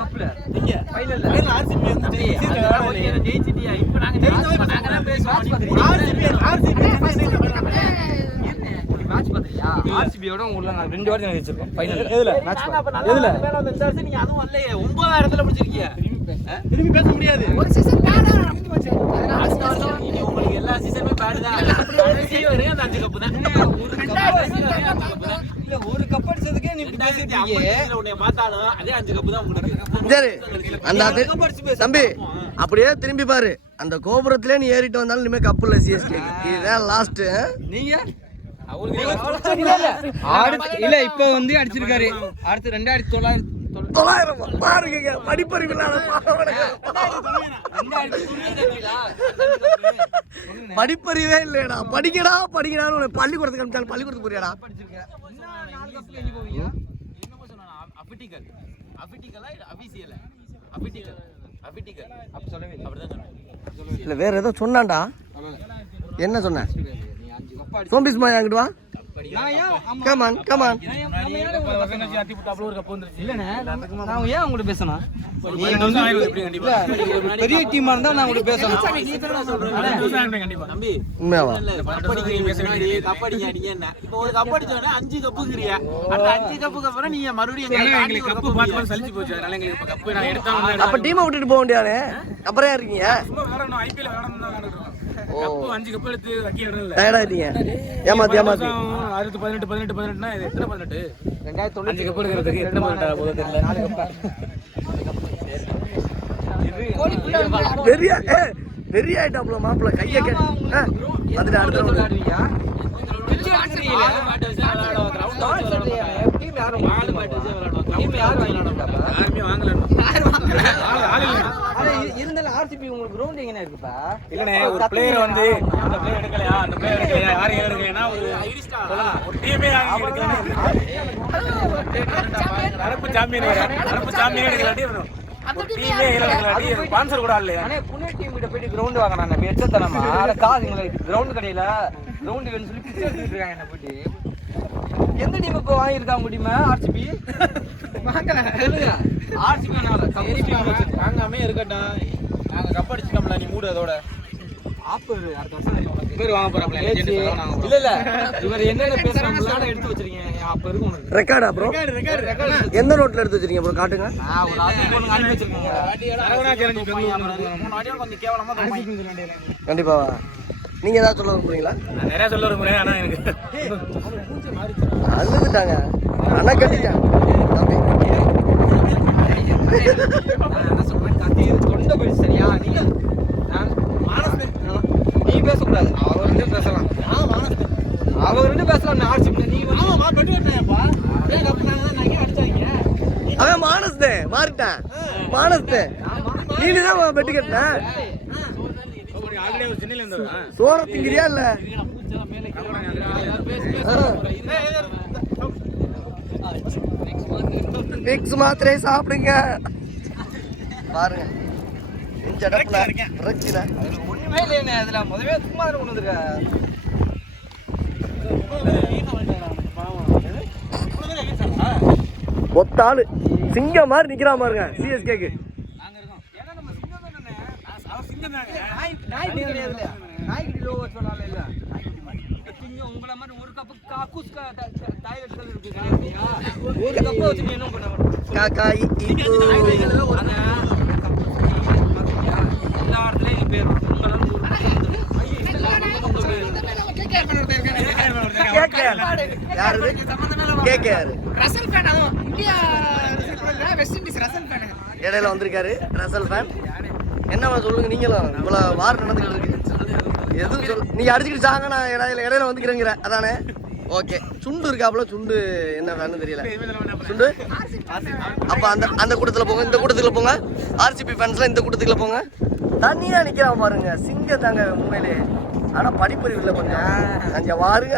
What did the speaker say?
கப்ல ஃபைனல்ல ஆர்சிபி வந்து ஜெயிச்சிட்டியா இப்போ நாங்க தான் பேசுவோம் மேட்ச் பாத்தியா ஆர்சிபியோட உள்ள நான் 2 வாட்டி ஜெயிச்சிருக்கோம் ஃபைனல் எதுல மேட்ச் எதுல மேல வந்து இந்த வருஷம் நீங்க அதுவும் வரலையே 9வது இடத்துல பிடிச்சிருக்கீங்க திரும்பி பேச முடியாது ஒரு சீசன் பேடா உங்களுக்கு எல்லா சீசனுமே பேட் தான் கடைசி வரையும் அந்த 5 கப் தான் இல்ல ஒரு கப் அடிச்சதுக்கே நீ பேசிட்டீங்க உன்னை பார்த்தாலும் அதே 5 கப் தான் உங்களுக்கு சரி அந்த தம்பி அப்படியே திரும்பி பாரு அந்த கோபுரத்திலே நீ ஏறிட்டு வந்தாலும் இனிமே கப் இல்ல சிஎஸ்கே இதுதான் லாஸ்ட் நீங்க இல்ல இப்ப வந்து அடிச்சிருக்காரு அடுத்து 2900 பாருங்க படிப்பறிவு படிப்பறிவே இல்லையடா படிக்கடா படிக்கடான்னு பள்ளிக்கூடத்துக்கு அனுப்பிச்சாலும் பள்ளிக்கூடத்துக்கு போறியாடா இல்ல வேற ஏதோ சொன்னான்டா என்ன சொன்ன சோம்பிஸ் மாயா அங்கிட்டு வா கமான் கமான் நான் ஏன் உங்கள்ட்ட பேசணும் பெரிய டீமா இருந்தா நான் உங்கள்ட்ட பேசணும் உண்மையாவா கப்படிங்க அடிங்க இப்போ ஒரு கப் அடிச்சோடனே 5 கப்புங்கிறியா அந்த 5 கப்புக்கு அப்புறம் நீங்க மறுபடியும் கப்பு பார்த்து சலிச்சு போச்சு அதனால எங்களுக்கு இப்ப கப்பு நான் எடுத்தாங்க அப்ப டீமை விட்டுட்டு போக முடியாதே அப்புறம் யார் இருக்கீங்க சும்மா விளையாடணும் ஐபிஎல் விளையாடணும் தான் விளையாடுறோம் கப்பு 5 கப் எடுத்து வைக்க இடம் இல்ல டயர்ட் ஆயிட்டீங்க ஏமாத்தி அடுத்து 18 னா இது எத்தனை 18 2009 கப் எடுக்கிறதுக்கு எத்தனை 18 போல தெரியல 4 கப் பெரிய பெரிய ஐட்டம்ல மாப்பிள்ள கைய அதுல அடுத்து இருந்தாலும் ஆர்சிபி உங்களுக்கு கிரவுண்ட் எங்க இருக்குப்பா இல்லனே ஒரு பிளேயர் வந்து அந்த பிளேயர் எடுக்கலையா அந்த பிளேயர் எடுக்கலையா யாரை எடுக்கலையா ஒரு டீமே நடப்பு சாம்பியன் எடுக்கலாட்டி டீமே எடுக்கலாட்டி ஸ்பான்சர் கூட இல்லையா அண்ணே புனே டீம் கிட்ட போய் கிரவுண்ட் வாங்குறானே வெச்சத்தனமா அட காசு உங்களுக்கு கிரவுண்ட் கடையில கிரவுண்ட் வேணும்னு சொல்லி பிச்சை எடுத்துட்டு இருக்காங்க என்ன போட்டு எந்த டீம் இப்போ வாங்கியிருக்கா உங்க டீம் ஆர்சிபி வாங்கல ஆர்சிபி வாங்காமே இருக்கட்டும் நாங்க கப் அடிச்சிட்டோம்ல நீ மூடு அதோட ஆப்பர் அடுத்த வருஷம் பேர் வாங்க போறாங்களே இல்ல இல்ல இவர் என்னென்ன பேசுறாங்களோ எடுத்து வச்சிருக்கீங்க அப்ப இருக்கு உங்களுக்கு ரெக்கார்டா ப்ரோ ரெக்கார்ட் எந்த நோட்ல எடுத்து வச்சிருக்கீங்க ப்ரோ காட்டுங்க ஒரு ஆளு போன் அனுப்பி வச்சிருக்கீங்க அரவணா சேலஞ்ச் பண்ணி 3 வாட்டியா கொஞ்சம் கேவலமா கண்டிப்பாவா நீங்க ஏதாவது சொல்ல விரும்புறீங்களா நான் நிறைய சொல்ல விரும்புறேன் ஆனா எனக்கு அழுதுட்டாங்க அண்ணா கட்டிட்டாங்க தம்பி நான் சொல்றேன் கத்தி தொண்டை போய் சரியா நீ பேசக்கூடாது அவர் ரெண்டு பேசலாம் அவர் ரெண்டு பேசலாம் நான் ஆர்சிபி நீ அவன் மானஸ்தே மாறிட்டான் மானஸ்தே நீதான் பெட்டு கட்டின சோற திங்கிறியா இல்ல விக்ஸ் மாத்திரை சாப்பிடுங்க பாருங்க ஒண்ணுமே இல்லையே அதுல முதவே சும்மா கொண்டு வந்துருக்க ஒத்தாளு சிங்கம் மாதிரி நிக்கிறா பாருங்க சிஎஸ்கேக்கு உங்களை மாதிரி ஒரு கப்பு காக்கூஸ் டாய்லெட்கள் இருக்கு ஒரு கப்பை வச்சு நீ என்ன பண்ண காக்கா எல்லா இடத்துலயும் பேர் இடையில வந்திருக்காரு ரசல் ஃபேன் என்னவா சொல்லுங்க நீங்களும் இவ்வளவு வார் நடந்துகிட்டு இருக்கு எதுவும் சொல் நீங்க அடிச்சுக்கிட்டு சாங்க நான் இடையில வந்துக்கிறேங்கிற அதானே ஓகே சுண்டு இருக்காப்புல சுண்டு என்ன வேணும்னு தெரியல சுண்டு அப்ப அந்த கூட்டத்துல போங்க இந்த கூட்டத்துல போங்க ஆர்சிபி ஃபேன்ஸ்லாம் இந்த கூட்டத்துக்குள்ள போங்க தனியா நிக்கிறான் பாருங்க சிங்க தாங்க உண்மையிலே ஆனா படிப்பறிவு இல்லை கொஞ்சம் அங்க வாருங்க